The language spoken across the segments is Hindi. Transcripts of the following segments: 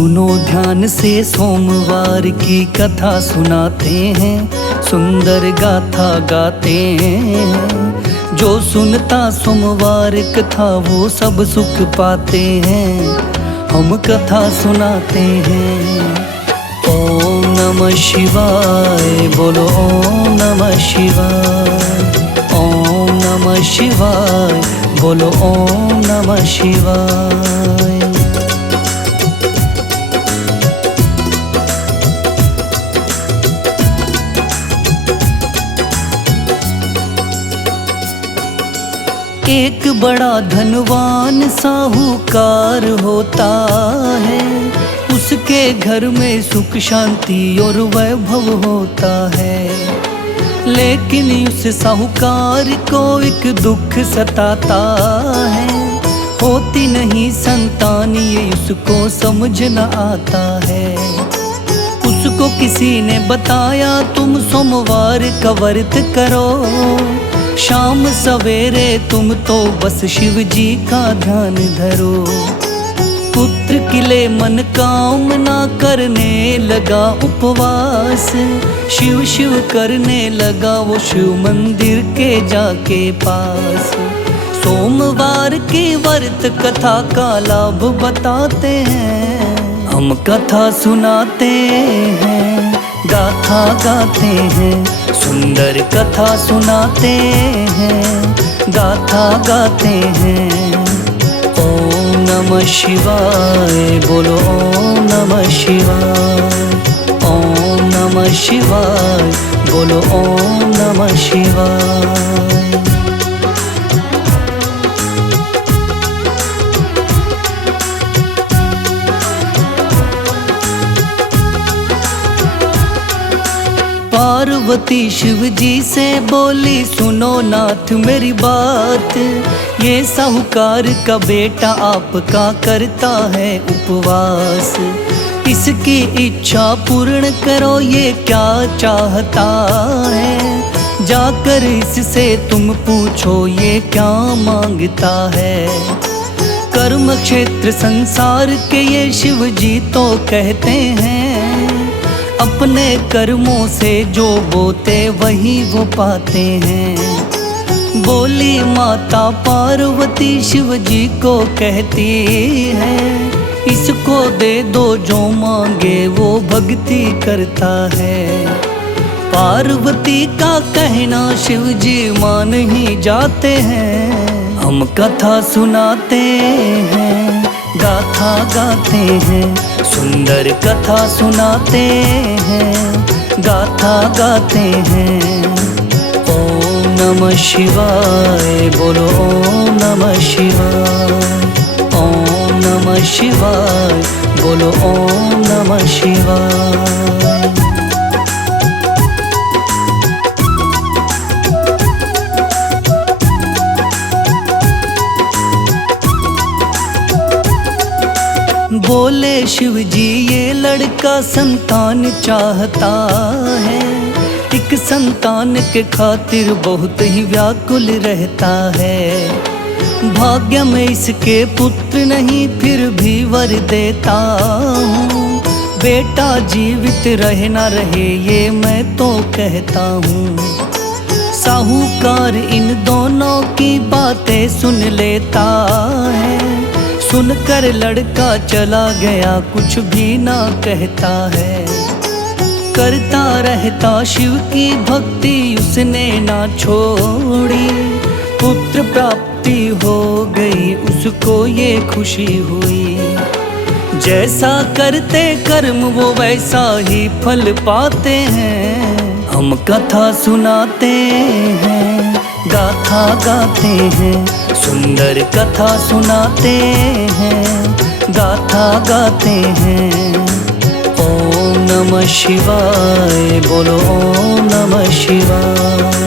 सुनो ध्यान से, सोमवार की कथा सुनाते हैं, सुंदर गाथा गाते हैं। जो सुनता सोमवार कथा वो सब सुख पाते हैं। हम कथा सुनाते हैं। ओम नमः शिवाय, बोलो ओम नमः शिवाय। ओम नमः शिवाय, बोलो ओम नमः शिवाय। एक बड़ा धनवान साहूकार होता है, उसके घर में सुख शांति और वैभव होता है। लेकिन उस साहूकार को एक दुख सताता है, होती नहीं संतान ये उसको समझ न आता है। उसको किसी ने बताया तुम सोमवार का व्रत करो, शाम सवेरे तुम तो बस शिव जी का ध्यान धरो। पुत्र के लिए मनोकामना करने लगा उपवास, शिव शिव करने लगा वो शिव मंदिर के जाके पास। सोमवार की व्रत कथा का लाभ बताते हैं, हम कथा सुनाते हैं, गाथा गाते हैं, सुंदर कथा सुनाते हैं, गाथा गाते हैं। ओम नमः शिवाय, बोलो ओम नमः शिवाय। ओम नमः शिवाय, बोलो ओम नमः शिवाय। पार्वती शिव जी से बोली सुनो नाथ मेरी बात, ये साहूकार का बेटा आपका करता है उपवास। इसकी इच्छा पूर्ण करो, ये क्या चाहता है, जाकर इससे तुम पूछो ये क्या मांगता है। कर्म क्षेत्र संसार के ये शिव जी तो कहते हैं, अपने कर्मों से जो बोते वही वो पाते हैं। बोली माता पार्वती शिव जी को कहती है, इसको दे दो जो मांगे वो भक्ति करता है। पार्वती का कहना शिव जी मान ही जाते हैं। हम कथा सुनाते हैं, गाथा गाते हैं, सुंदर कथा सुनाते हैं, गाथा गाते हैं। ओम नमः शिवाय, बोलो ओम नमः शिवाय। ओम नमः शिवाय, बोलो ओम नमः शिवाय। बोले शिव जी ये लड़का संतान चाहता है, एक संतान के खातिर बहुत ही व्याकुल रहता है। भाग्य में इसके पुत्र नहीं फिर भी वर देता हूँ, बेटा जीवित रहे ना रहे ये मैं तो कहता हूँ। साहूकार इन दोनों की बातें सुन लेता है, सुनकर लड़का चला गया कुछ भी ना कहता है। करता रहता शिव की भक्ति उसने ना छोड़ी, पुत्र प्राप्ति हो गई उसको ये खुशी हुई। जैसा करते कर्म वो वैसा ही फल पाते हैं। हम कथा सुनाते हैं, गाथा गाते हैं, सुंदर कथा सुनाते हैं, गाथा गाते हैं। ओम नमः शिवाय, बोलो ओम नमः शिवाय।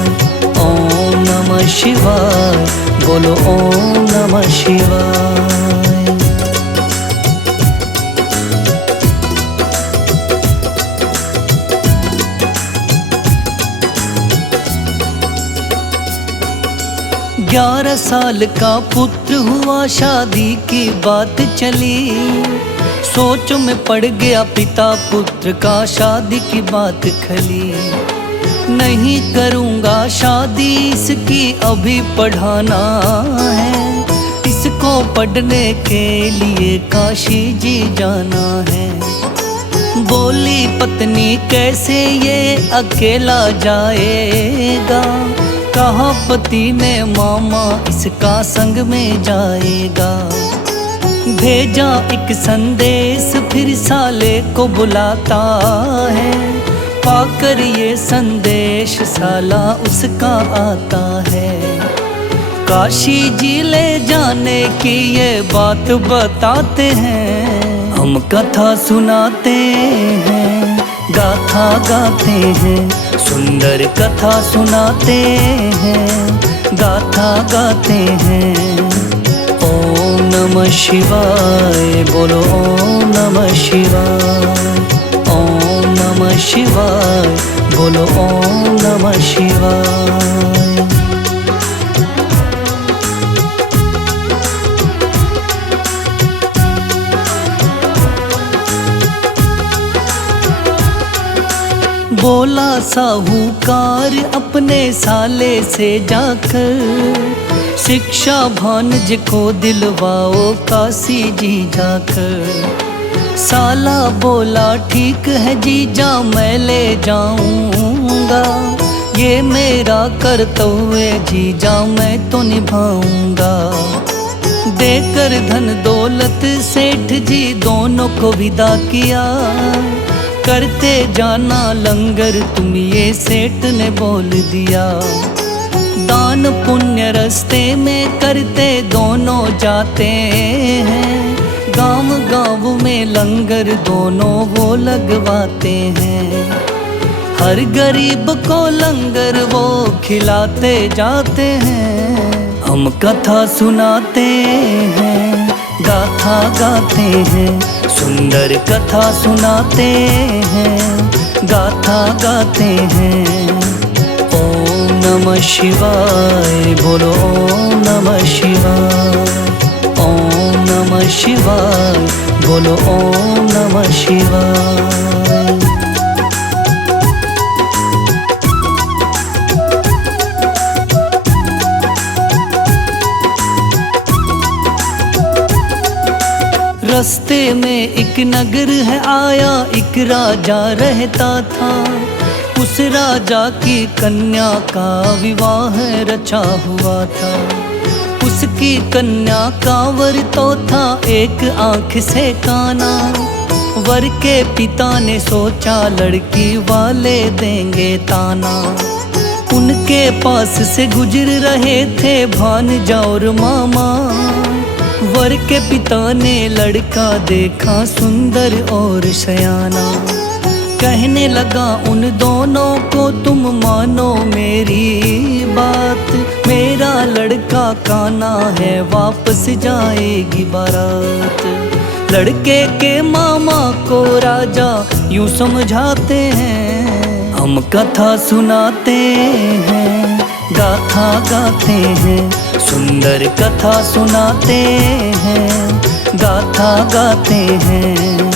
ओम नमः शिवाय, बोलो ओम नमः शिवाय। 11 साल का पुत्र हुआ, शादी की बात चली। सोच में पड़ गया पिता पुत्र का, शादी की बात खली। नहीं करूँगा शादी इसकी, अभी पढ़ाना है। इसको पढ़ने के लिए काशी जी जाना है। बोली पत्नी कैसे ये अकेला जाएगा, कहा पति ने मामा इसका संग में जाएगा। भेजा एक संदेश फिर साले को बुलाता है, पाकर ये संदेश साला उसका आता है। काशी जी ले जाने की ये बात बताते हैं, हम कथा सुनाते हैं, गाथा गाते हैं, सुंदर कथा सुनाते हैं, गाथा गाते हैं। ओम नमः शिवाय, बोलो ओम नमः शिवाय। ओम नमः शिवाय, बोलो ओम नमः शिवाय। बोला साहूकार अपने साले से जाकर, शिक्षा भानज को दिलवाओ काशी जी जाकर। साला बोला ठीक है जीजा मैं ले जाऊंगा, ये मेरा कर्तव्य जीजा मैं तो निभाऊंगा। देकर धन दौलत सेठ जी दोनों को विदा किया, करते जाना लंगर तुम ये सेठ ने बोल दिया। दान पुण्य रास्ते में करते दोनों जाते हैं, गांव गांव में लंगर दोनों वो लगवाते हैं। हर गरीब को लंगर वो खिलाते जाते हैं, हम कथा सुनाते हैं, गाथा गाते हैं, सुंदर कथा सुनाते हैं, गाथा गाते हैं। ओम नमः शिवाय, बोलो ओम नमः शिवाय। ओम नमः शिवाय, बोलो ओम नमः शिवाय। रास्ते में एक नगर है आया, एक राजा रहता था। उस राजा की कन्या का विवाह रचा हुआ था। उसकी कन्या का वर तो था एक आंख से काना। वर के पिता ने सोचा लड़की वाले देंगे ताना। उनके पास से गुजर रहे थे भांजा और मामा। वर के पिता ने लड़का देखा सुंदर और सयाना। कहने लगा उन दोनों को तुम मानो मेरी बात, मेरा लड़का काना है वापस जाएगी बारात। लड़के के मामा को राजा यूं समझाते हैं, हम कथा सुनाते हैं, गाथा गाते हैं, सुंदर कथा सुनाते हैं, गाथा गाते हैं।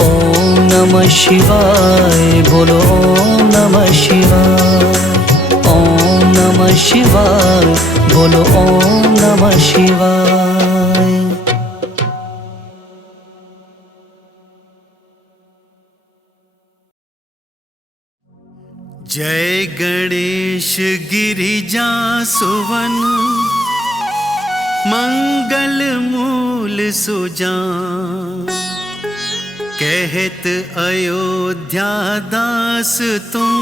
ओम नमः शिवाय, बोलो ओम नमः शिवाय। ओम नमः शिवाय, बोलो ओम नमः शिवाय। जय गणेश गिरिजा सुवन, मंगल मूल सुजान। कहत अयोध्या दास तुम,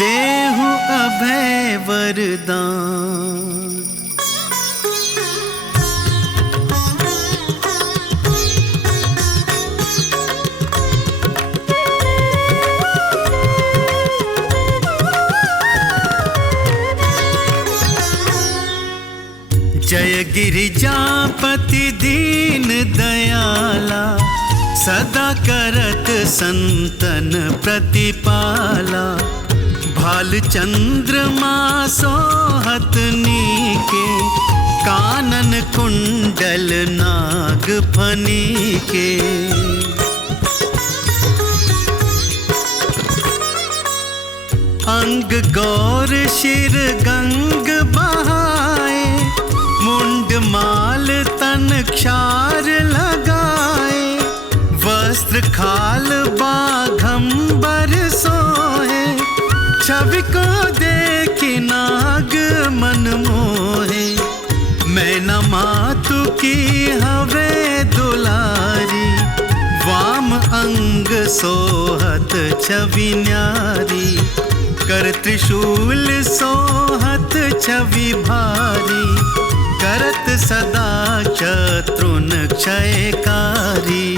देहु अभय वरदान। जय गिरिजापति दीन दयाला, सदा करत संतन प्रतिपाला। भाल चंद्रमा सोहत नीके, कानन कुंडल नाग फनी के। अंग गौर शिर गंग बहाए, मुंड माल तन क्षार लगाए। वस्त्र खाल बाघंबर सोहे, छवि को देखी नाग मन मोहे। मैं न मातु की हवे दुलारी, वाम अंग सोहत छवि न्यारी। कर त्रिशूल सोहत छवि भारी, करत सदा शत्रुन क्षयकारी।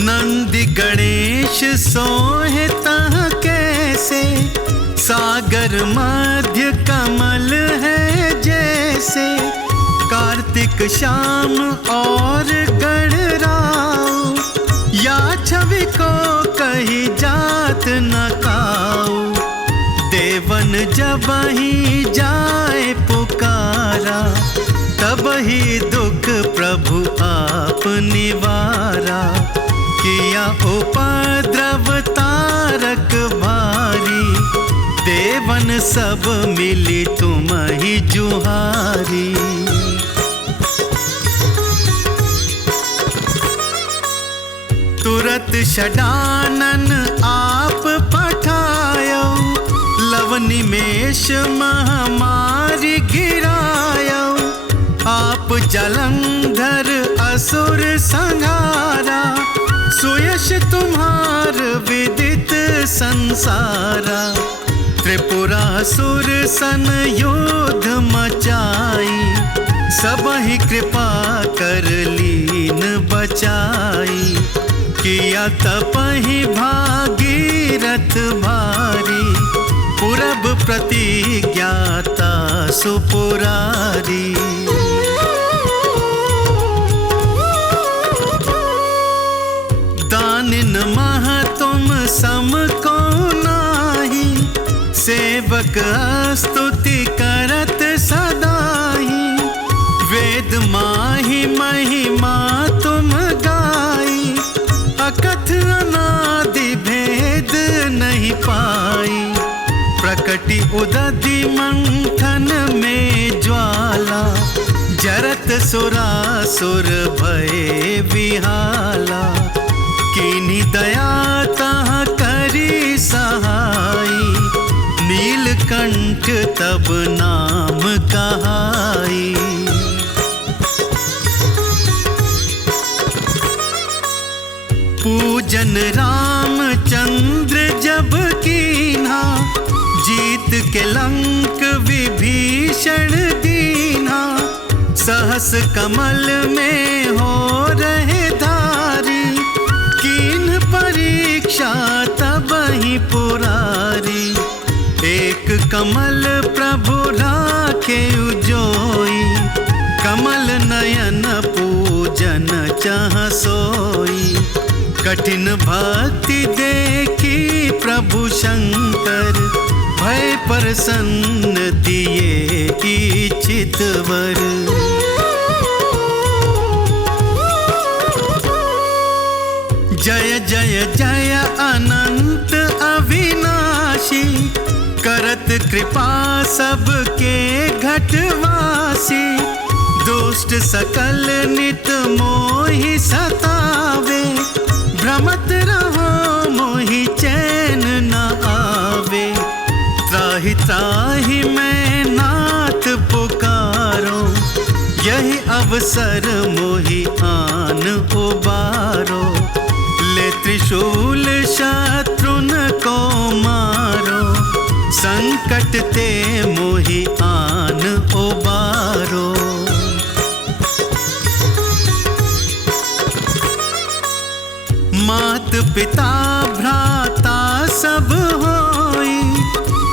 नंदी गणेश सोहे तह कैसे, सागर मध्य कमल है जैसे। कार्तिक श्याम और गणराव, या छवि को कही जात न काऊ। देवन जब ही जाए पुकारा, तब ही दुख प्रभु आप निवारा। किया उपद्रव तारक भारी, देवन सब मिली तुम ही जुहारी। तुरत षडानन आप पठायो, लव निमेष महामारी गिरायो। आप जलंधर असुर संहारा, सुयश तुम्हार विदित संसारा। त्रिपुरासुर सन योध मचाई, सब ही कृपा कर लीन बचाई। किया तपहि भागीरथ भारी, पूरब प्रतिज्ञाता सुपुरारी। दानिन मह तुम सम को नाही, सेवक स्तुति करत सदाही। वेद माहि महिमा तुम गाई, अकथ अनादि भेद नहीं पाई। प्रकटि उदधि मंथन में ज्वाला, जरत सुरासुर भय विहाला। कीन्ही दया तह करी सहाई, नीलकंठ तब नाम कहाई। पूजन रामचंद्र जब कीन्हा, जीत के लंक विभीषण दीन्हा। सहस कमल में हो रहे धारी, कीन्ह परीक्षा तब ही पुरारी। एक कमल प्रभु राखे उजोई, कमल नयन पूजन चाह सोई। कठिन भक्ति देखी प्रभु शंकर, भय प्रसन्न दिए इच्छित वर। जय जय जय अनंत अविनाशी, करत कृपा सबके घटवासी। दुष्ट सकल नित मोहि सतावे, भ्रमत रहो मोहि चैन न आवे। त्राहि त्राहि मैं नाथ पुकारो, यही अवसर मोहि आन उबारो। ले त्रिशूल शत्रुन को मारो, संकट ते मोहि आन उबारो। मात पिता भ्राता सब होई,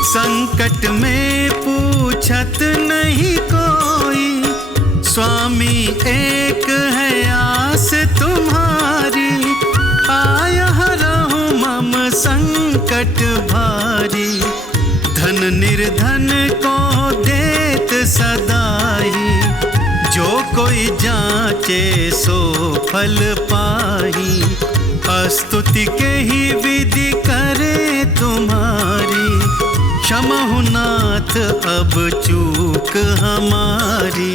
संकट में पूछत नहीं कोई। स्वामी एक है आस तुम्हारी, संकट भारी, धन निर्धन को देत सदाई, जो कोई जाचे सो फल पाही। स्तुति के ही विधि करे तुम्हारी, क्षमहु नाथ अब चूक हमारी।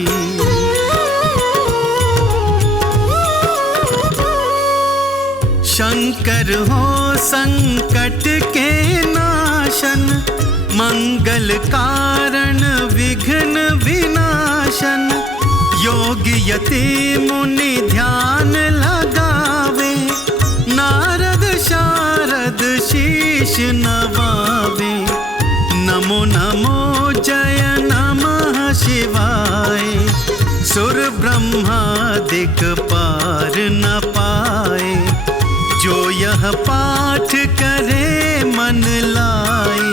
शंकर हो संकट के नाशन, मंगल कारण विघ्न विनाशन। योगी यति मुनि ध्यान लगावे, नारद शारद शीश नवावे। नमो नमो जय नमः शिवाय, सुर ब्रह्मादिक पार न पाए। जो यह पाठ करे मन लाई,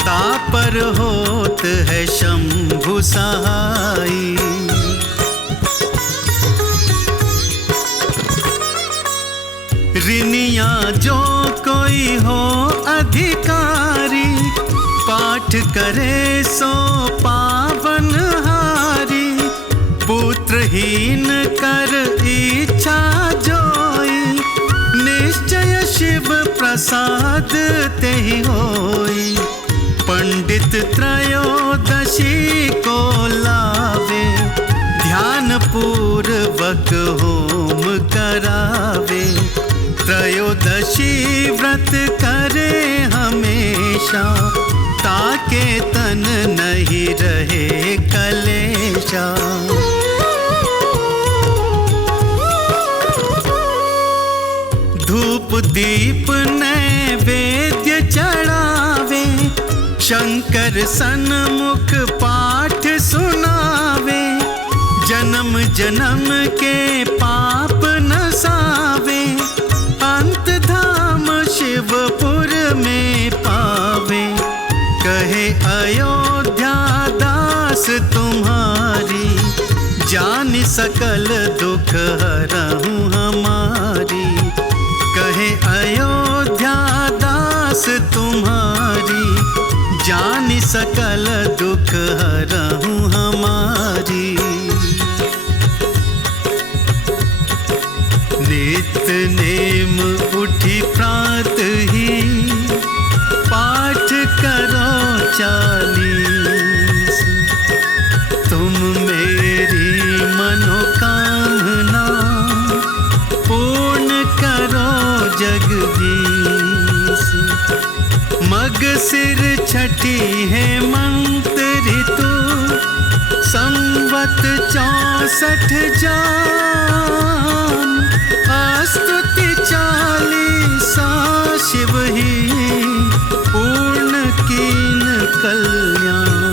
तापर होत है शंभु सहाई। ऋनिया जो कोई हो अधिकारी, पाठ करे सो पावन हारी। पुत्रहीन कर इच्छा जोई, निश्चय शिव प्रसाद तेहि होई। पंडित त्रयोदशी को लावे, ध्यान पूर्वक होम करावे। त्रयोदशी व्रत करे हमेशा, ताके तन नहीं रहे कलेशा। धूप दीप नैवेद्य चढ़ावे, शंकर सन्मुख पाठ सुनावे। जन्म जन्म के पाप नसावे, अंत धाम शिवपुर में पावे। कहे अयोध्या दास तुम्हारी, जानि सकल दुख हरहु हमारी। कहे अयोध्या दास तुम्हारी, जानि सकल दुख हरहु हमारी। नित नेम उठी प्रात ही, पाठ करो 40। तुम मेरी मनोकामना, पूर्ण करो जगदीश। मग सिर छठी है मंत्र ऋतु, संवत 64 जान। स्तुति 40 शिव ही, पूर्ण कीन कल्याण।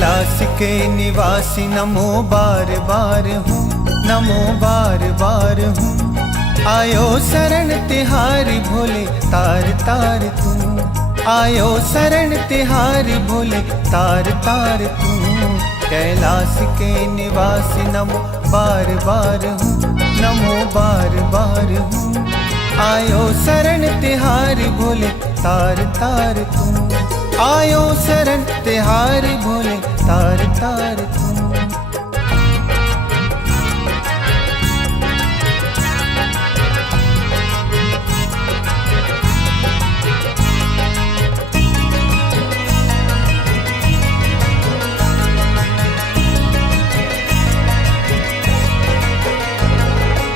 कैलाश के निवासी नमो बार बार हूँ, नमो बार बार हूँ। आयो शरण तिहारी भोले तार तार तू, आयो शरण तिहारी भोले तार तार तू। कैलाश के निवासी नमो बार बार हूँ, नमो बार बार हूँ। आयो शरण तिहारी भोले तार तार तू, आयो शरण तिहारी भोले तार तार तू।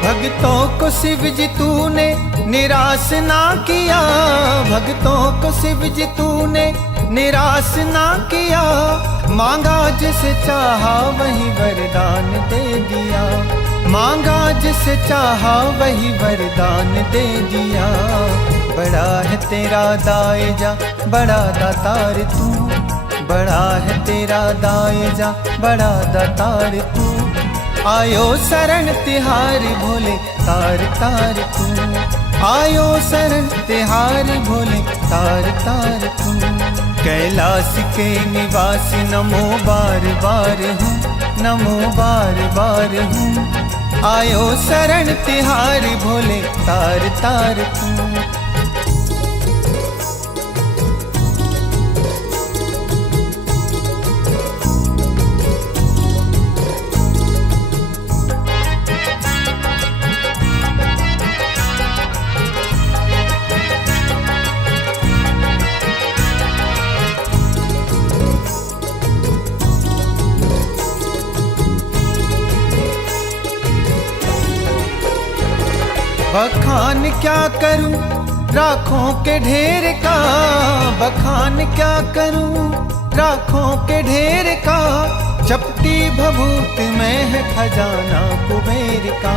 भक्तों को शिव जी तूने निराश ना किया, भक्तों को शिव जी तूने निराश ना किया। मांगा जिसे चाहा वही वरदान दे दिया, मांगा जिसे चाहा वही वरदान दे दिया। बड़ा है तेरा दायजा बड़ा दातार तू, बड़ा है तेरा दायजा बड़ा दातार तू। आयो शरण तिहारी भोले तार तार तू, आयो शरण तिहारी भोले तार तार तू। कैलाश के निवासी नमो बार बार हूँ, नमो बार बार हूँ। आयो शरण तिहारी भोले तार तार तू। बखान क्या करूं राखों के ढेर का, बखान क्या करूं राखों के ढेर का। चपटी भभूत में है खजाना कुबेर का,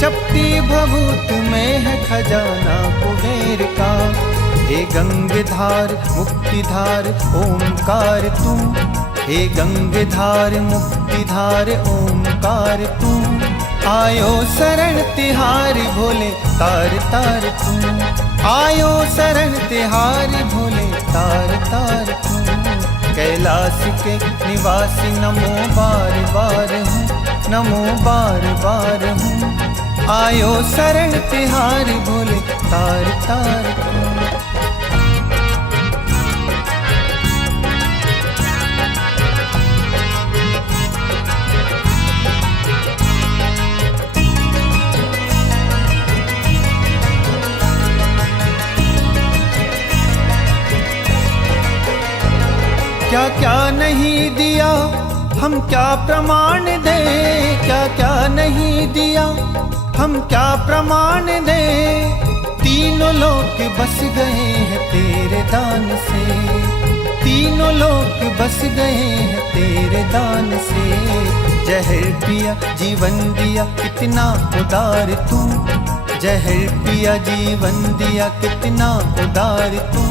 चपटी भभूत में है खजाना कुबेर का। हे गंगधार मुक्तिधार ओमकार तू, हे गंगधार मुक्तिधार ओमकार तू। आयो शरण तिहारी भोले तार तार तू, आयो शरण तिहारी भोले तार तार तू। कैलाश के निवासी नमो बार बार हूँ, नमो बार बार हूँ। आयो शरण तिहारी भोले तार तार तू। क्या क्या नहीं दिया हम क्या प्रमाण दे, क्या क्या नहीं दिया हम क्या प्रमाण दे। तीनों लोक बस गए हैं तेरे दान से, तीनों लोक बस गए हैं तेरे दान से। जहर पिया जीवन दिया कितना उदार तू, जहर पिया जीवन दिया कितना उदार तू।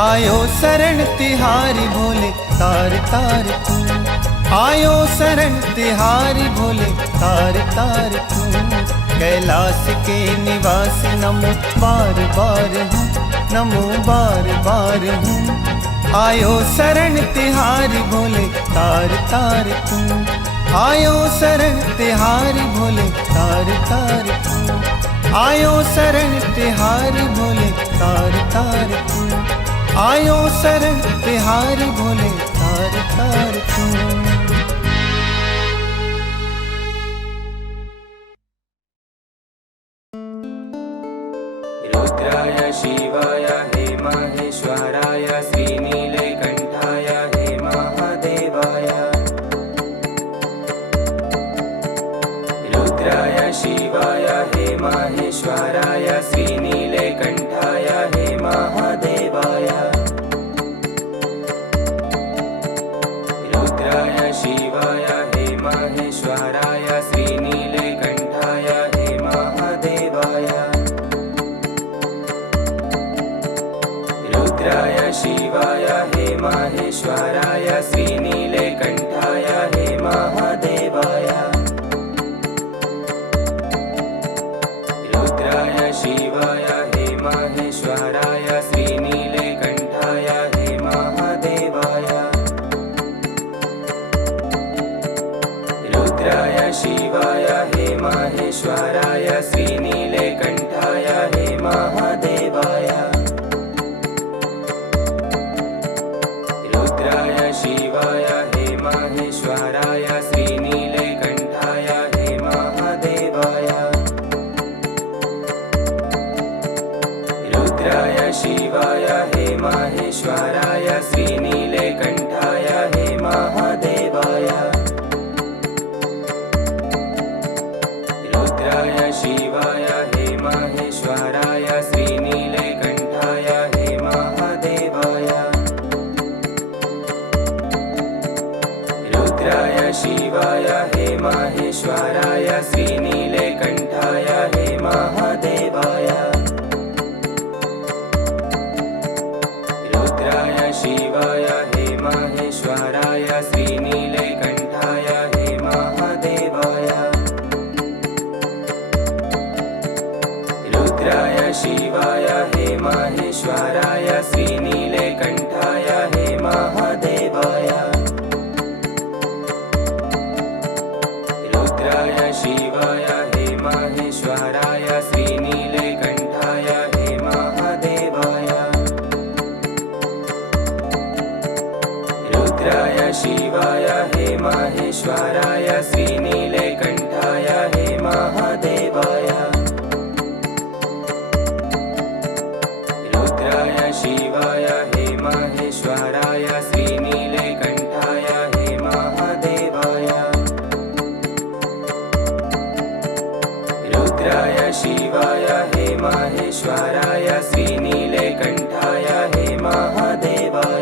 आयो शरण तिहारी भोले तार तार तू, आयो शरण तिहारी भोले तार तार तू। कैलाश के निवासी नमो बार बार हूँ, नमो बार बार हूँ। आयो शरण तिहारी भोले तार तार तू, आयो शरण तिहारी भोले तार तार तू। आयो शरण तिहारी भोले तार तार तू, आयो शरण तिहारी भोले तार तार तू। रुद्राय शिवाय हे महेश्वराय श्रीनीलकंठाय हे महादेवाय। रुद्राय शिवाय हे महेश्वराय श्रीनीलकंठाय हे महादेवाय। रुद्राय शिवाय हे महेश्वराय श्रीनीलकंठाय हे महादेवाय। रुद्राय शिवाय हे महेश्वराय श्रीनीलकंठाय रुद्राय शिवाय हे माहेश्वराय श्रीनीलकण्ठाय हे महादेवाय रुद्राय शिवाय हे माहेश्वराय श्रीनीलकण्ठाय हे महादेवाय रुद्राय शिवाय हे माहेश्वराय श्रीनीलकण्ठाय हे महादेवाय रुद्राय शिवाय हे माहेश्वराय श्रीनीलकण्ठाय हे महादेवाय रुद्राय शिवाय हे माहेश्वराय श्रीनीलकण्ठाय हे महादेवाय रुद्राय शिवाय हे माहेश्वराय श्रीनीलकण्ठाय हे महादेवाय रुद्राय शिवाय हे माहेश्वराय श्रीनीलकण्ठाय हे महादेवाय रुद्राय शिवाय हे माहेश्वराय श्रीनीलकण्ठाय हे महादेवाय रुद्राय शिवाय हे माहेश्वराय श्रीनीलकण्ठाय हे महादेवाय रुद्राय शिवाय हे माहेश्वराय श्रीनीलकण्ठाय हे महादेवाय रुद्राय शिवाय हे माहेश्वराय श्रीनीलकण्ठाय हे महादेवाय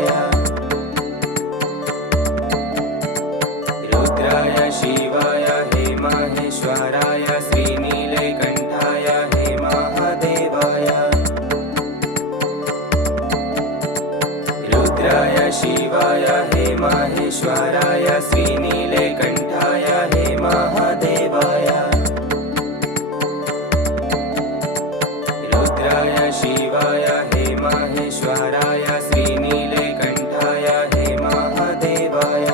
रुद्राय शिवाय हे माहेश्वराय श्रीनीलकण्ठाय हे महादेवाय रुद्राय शिवाय हे माहेश्वराय श्रीनीलकण्ठाय हे महादेवाय रुद्राय शिवाय हे माहेश्वराय श्रीनीलकण्ठाय हे महादेवाय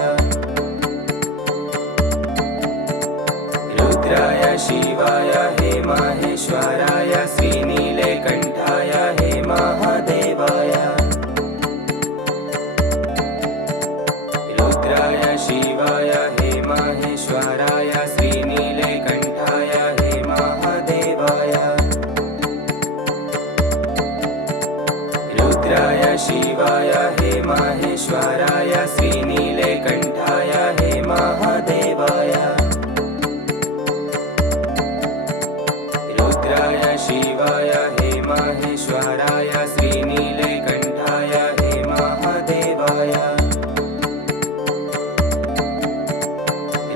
रुद्राय शिवाय हे माहेश्वराय श्रीनीलकण्ठाय हे महादेवाय रुद्राय शिवाय हे माहेश्वराय श्रीनीलकण्ठाय हे महादेवाय रुद्राय शिवाय हे माहेश्वराय श्रीनीलकण्ठाय हे महादेवाय रुद्राय शिवाय हे माहेश्वराय श्रीनीलकण्ठाय हे महादेवाय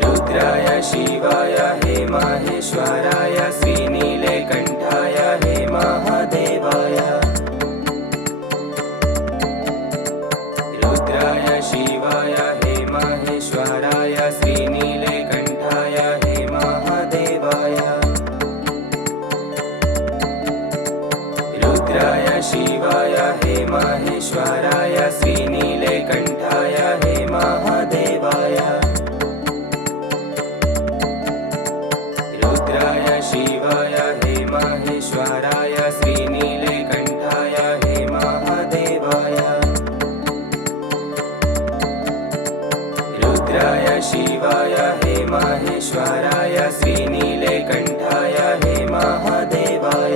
रुद्राय शिवाय हे माहेश्वराय श्रीनीलकण्ठाय हे महादेवाय रुद्राय शिवाय हे माहेश्वराय श्रीनीलकण्ठाय हे महादेवाय रुद्राय शिवाय हे माहेश्वराय श्रीनीलकण्ठाय हे महादेवाय रुद्राय शिवाय हे माहेश्वराय श्रीनीलकण्ठाय हे महादेवाय रुद्राय शिवाय हे माहेश्वराय श्रीनीलकण्ठाय हे महादेवाय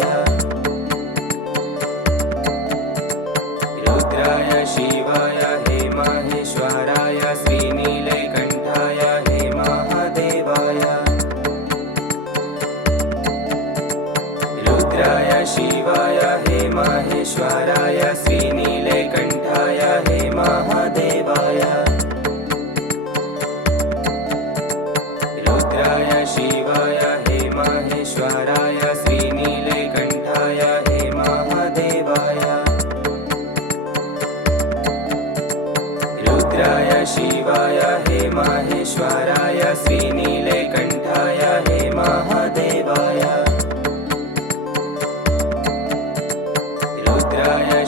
रुद्राय शिवाय हे माहेश्वराय श्रीनीलकण्ठाय हे महादेवाय रुद्राय शिवाय हे माहेश्वराय श्रीनीलकण्ठाय हे महादेवाय रुद्राय शिवाय हे माहेश्वराय श्रीनीलकण्ठाय हे महादेवाय रुद्राय शिवाय हे माहेश्वराय श्रीनीलकण्ठाय हे महादेवाय रुद्राय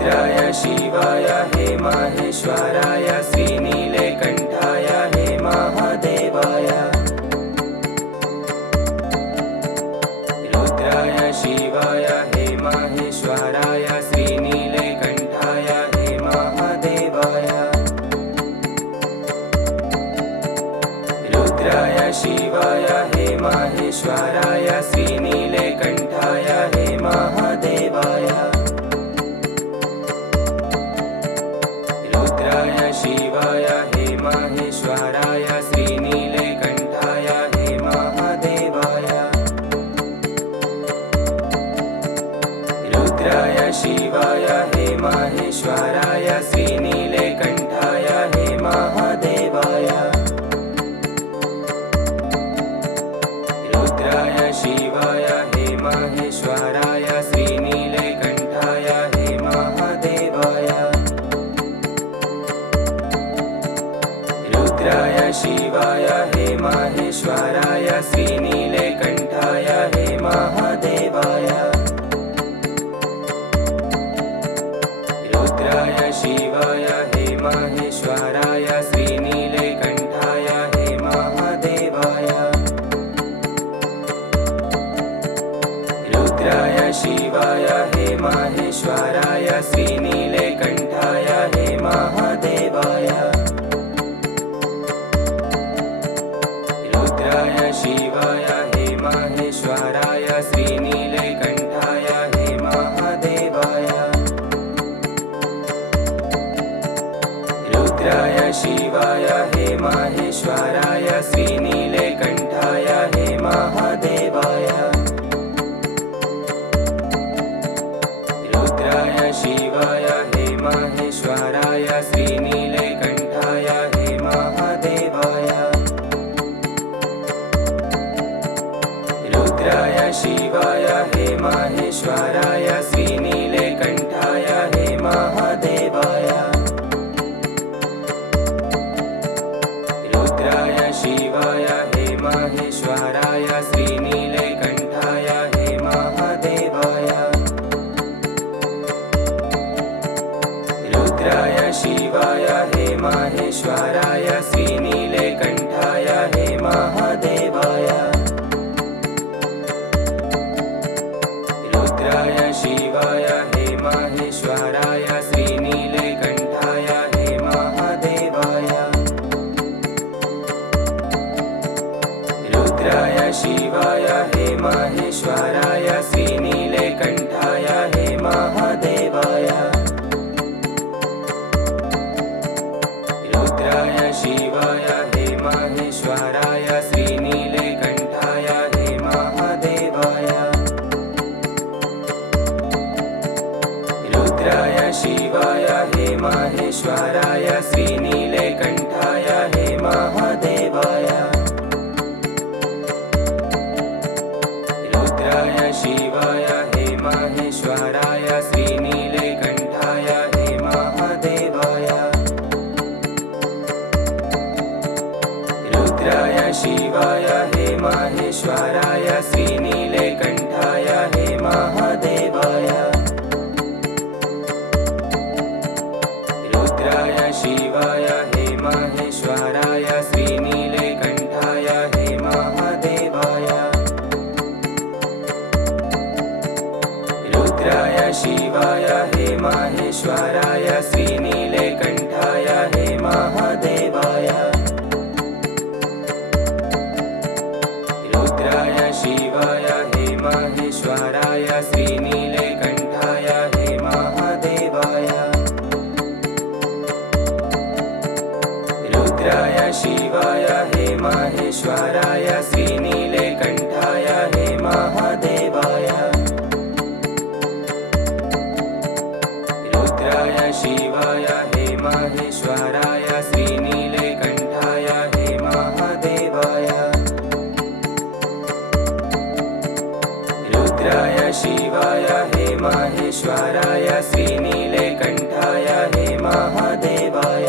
रुद्राय शिवाय हे माहेश्वराय श्रीनीलकण्ठाय हे महादेवाय रुद्राय शिवाय हे माहेश्वराय श्रीनीलकण्ठाय हे महादेवाय रुद्राय शिवाय हे माहेश्वराय श्रीनीलकण्ठाय हे महादेवाय रुद्राय शिवाय हे माहेश्वराय श्रीनीलकण्ठाय हे महादेवाय रुद्राय शिवाय हे माहेश्वराय श्रीनीलकण्ठाय हे महादेवाय रुद्राय शिवाय हे माहेश्वराय श्रीनीलकण्ठाय हे महादेवाय रुद्राय शिवाय हे माहेश्वराय श्रीनीलकण्ठाय हे महादेवाय रुद्राय शिवाय हे माहेश्वराय श्रीनीलकण्ठाय हे महादेवाय रुद्राय शिवाय हे माहेश्वराय श्रीनीलकण्ठाय हे महादेवाय रुद्राय शिवाय हे माहेश्वराय श्रीनीलकण्ठाय हे महादेवाय रुद्राय शिवाय हे माहेश्वराय श्रीनीलकण्ठाय हे महादेवाय रुद्राय शिवाय हे माहेश्वराय श्रीनीलकण्ठाय हे महादेवाय रुद्राय शिवाय हे माहेश्वराय श्रीनीलकण्ठाय हे महादेवाय रुद्राय शिवाय हे माहेश्वराय श्रीनीलकण्ठाय हे महादेवाय रुद्राय शिवाय हे माहेश्वराय श्रीनीलकण्ठाय हे महादेवाय रुद्राय शिवाय हे माहेश्वराय श्रीनीलकण्ठाय हे महादेवाय रुद्राय शिवाय हे माहेश्वराय श्रीनीलकण्ठाय हे महादेवाय रुद्राय शिवाय हे माहेश्वराय श्रीनीलकण्ठाय हे महादेवाय रुद्राय शिवाय हे माहेश्वराय श्रीनीलकण्ठाय हे महादेवाय रुद्राय शिवाय हे माहेश्वराय श्रीनीलकण्ठाय हे महादेवाय रुद्राय शिवाय हे माहेश्वराय श्रीनीलकण्ठाय हे महादेवाय रुद्राय शिवाय हे माहेश्वराय श्रीनीलकण्ठाय हे महादेवाय रुद्राय शिवाय हे माहेश्वराय श्रीनीलकण्ठाय हे महादेवाय रुद्राय शिवाय हे माहेश्वराय श्रीनीलकण्ठाय हे महादेवाय रुद्राय शिवाय हे माहेश्वराय श्रीनीलकण्ठाय हे महादेवाय रुद्राय शिवाय हे माहेश्वराय श्रीनीलकण्ठाय हे महादेवाय रुद्राय शिवाय हे माहेश्वराय श्रीनीलकण्ठाय हे महादेवाय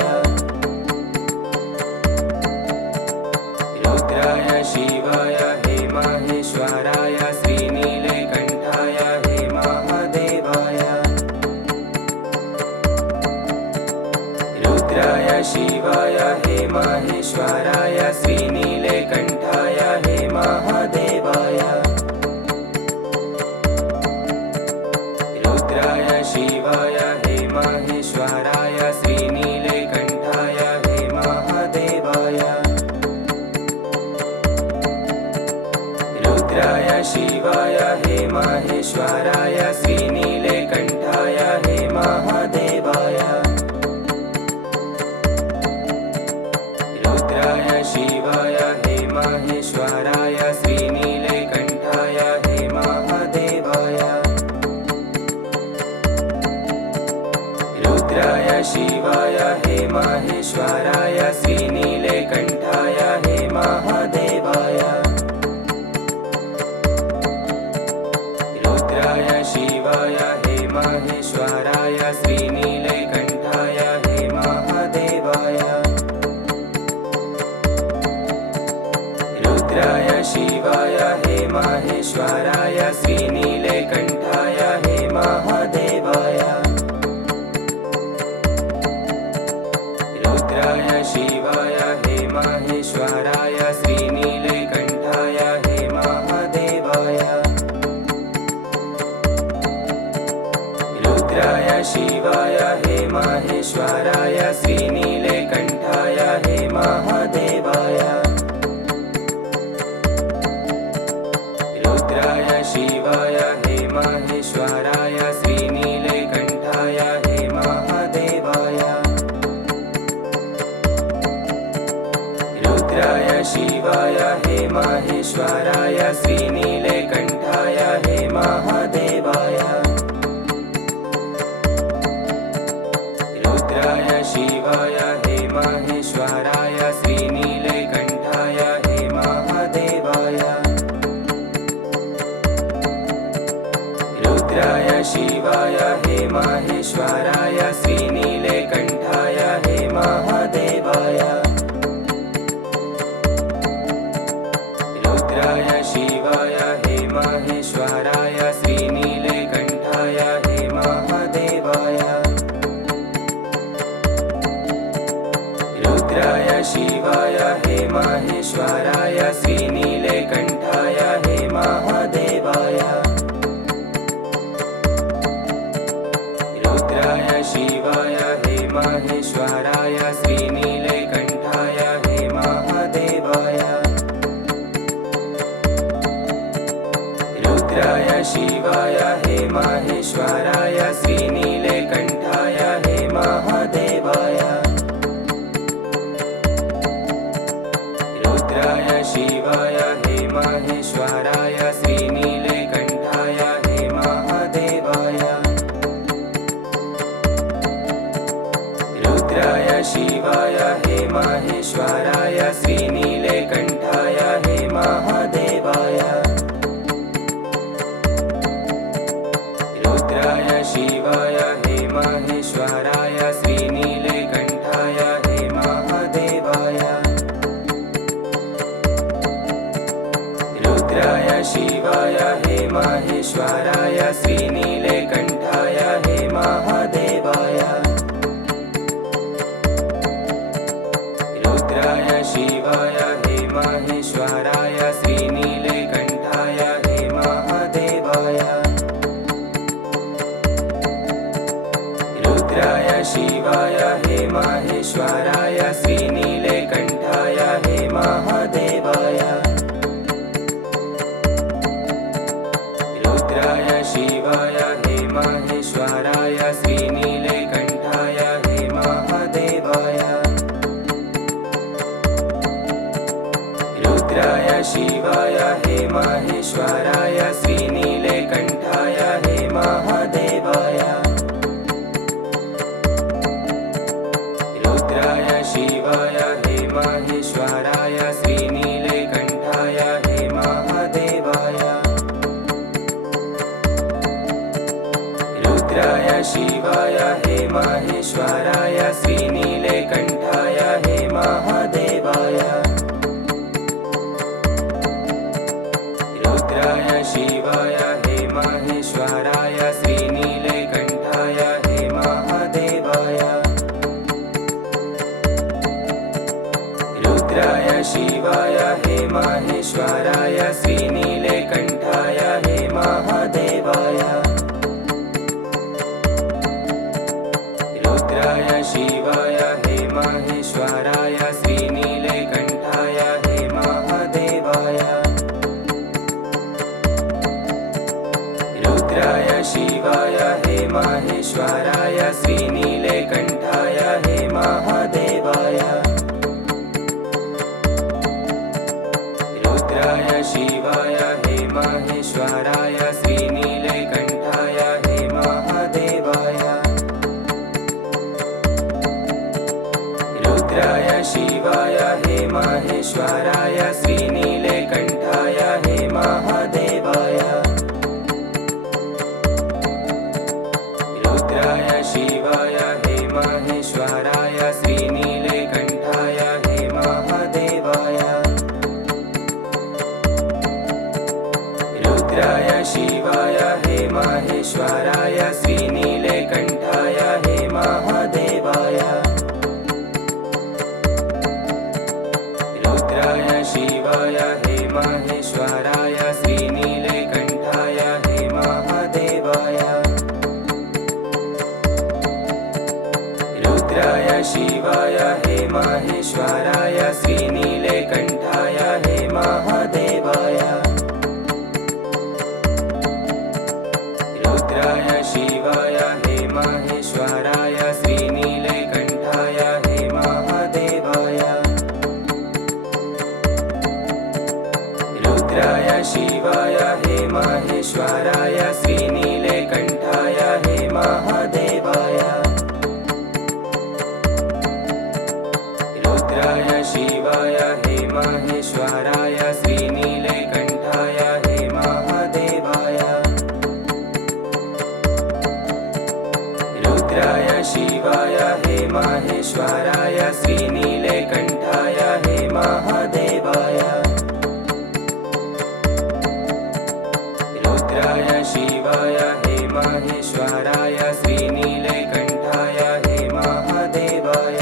रुद्राय शिवाय हे माहेश्वराय श्रीनीलकण्ठाय हे महादेवाय शिवाय हे माहेश्वराय श्रीनीलकण्ठाय हे महादेवाय रुद्राय शिवाय हे माहेश्वराय श्रीनीलकण्ठाय हे महादेवाय रुद्राय शिवाय हे माहेश्वराय श्रीनीलकण्ठाय हे महादेवाय रुद्राय शिवाय हे माहेश्वराय श्रीनीलकण्ठाय हे महादेवाय रुद्राय शिवाय हे माहेश्वराय श्रीनीलकण्ठाय हे महादेवाय रुद्राय शिवाय हे माहेश्वराय श्रीनीलकण्ठाय हे महादेवाय रुद्राय शिवाय हे माहेश्वराय श्रीनीलकण्ठाय हे महादेवाय रुद्राय शिवाय हे माहेश्वराय श्रीनीलकण्ठाय हे महादेवाय रुद्राय शिवाय हे माहेश्वराय श्रीनीलकण्ठाय हे महादेवाय रुद्राय शिवाय हे माहेश्वराय श्रीनीलकण्ठाय हे महादेवाय रुद्राय शिवाय हे माहेश्वराय श्रीनीलकण्ठाय हे महादेवाय रुद्राय शिवाय हे माहेश्वराय श्रीनीलकण्ठाय हे महादेवाय रुद्राय शिवाय हे माहेश्वराय श्रीनीलकण्ठाय हे महादेवाय रुद्राय शिवाय हे माहेश्वराय श्रीनीलकण्ठाय हे महादेवाय रुद्राय शिवाय हे माहेश्वराय श्रीनीलकण्ठाय हे महादेवाय रुद्राय शिवाय हे माहेश्वराय श्रीनीलकण्ठाय हे महादेवाय रुद्राय शिवाय हे माहेश्वराय श्रीनीलकण्ठाय हे महादेवाय रुद्राय शिवाय हे माहेश्वराय श्रीनीलकण्ठाय हे महादेवाय रुद्राय शिवाय हे माहेश्वराय श्रीनीलकण्ठाय हे महादेवाय रुद्राय शिवाय हे माहेश्वराय श्रीनीलकण्ठाय हे महादेवाय रुद्राय शिवाय हे माहेश्वराय श्रीनीलकण्ठाय हे महादेवाय रुद्राय शिवाय हे माहेश्वराय श्रीनीलकण्ठाय हे महादेवाय रुद्राय शिवाय हे माहेश्वराय श्रीनीलकण्ठाय हे महादेवाय रुद्राय शिवाय हे माहेश्वराय श्रीनीलकण्ठाय हे महादेवाय रुद्राय शिवाय हे माहेश्वराय श्रीनीलकण्ठाय हे महादेवाय रुद्राय शिवाय हे माहेश्वराय श्रीनीलकण्ठाय हे महादेवाय रुद्राय शिवाय हे माहेश्वराय श्रीनीलकण्ठाय हे महादेवाय रुद्राय शिवाय हे माहेश्वराय श्रीनीलकण्ठाय हे महादेवाय माहेश्वराय श्रीनीलकण्ठाय हे महादेवाय रुद्राय शिवाय हे माहेश्वराय श्रीनीलकण्ठाय हे महादेवाय रुद्राय शिवाय हे माहेश्वराय श्रीनीलकण्ठाय हे महादेवाय रुद्राय शिवाय हे माहेश्वराय श्रीनीलकण्ठाय हे महादेवाय रुद्राय शिवाय हे माहेश्वराय श्रीनीलकण्ठाय हे महादेवाय रुद्राय शिवाय हे माहेश्वराय श्रीनीलकण्ठाय हे महादेवाय रुद्राय शिवाय हे माहेश्वराय श्रीनीलकण्ठाय हे महादेवाय रुद्राय शिवाय हे माहेश्वराय श्रीनीलकण्ठाय हे महादेवाय रुद्राय शिवाय हे माहेश्वराय श्रीनीलकण्ठाय हे महादेवाय रुद्राय शिवाय हे माहेश्वराय श्रीनीलकण्ठाय हे महादेवाय रुद्राय शिवाय हे माहेश्वराय श्रीनीलकण्ठाय हे महादेवाय रुद्राय शिवाय हे माहेश्वराय श्रीनीलकण्ठाय हे महादेवाय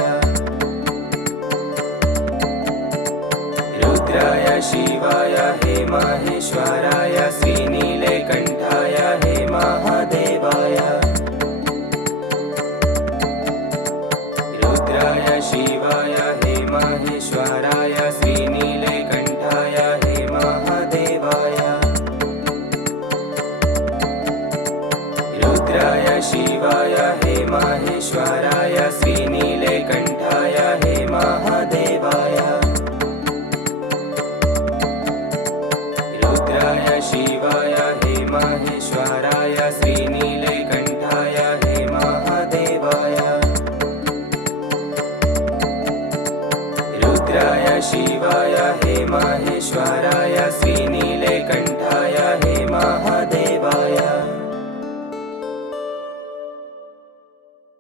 रुद्राय शिवाय हे माहेश्वराय श्रीनीलकण्ठाय हे महादेवाय रुद्राय शिवाय हे माहेश्वराय श्रीनीलकण्ठाय हे महादेवाय रुद्राय शिवाय हे माहेश्वराय श्रीनीलकण्ठाय हे महादेवाय रुद्राय शिवाय हे माहेश्वराय श्रीनीलकण्ठाय हे महादेवाय रुद्राय शिवाय हे माहेश्वराय श्रीनीलकण्ठाय हे महादेवाय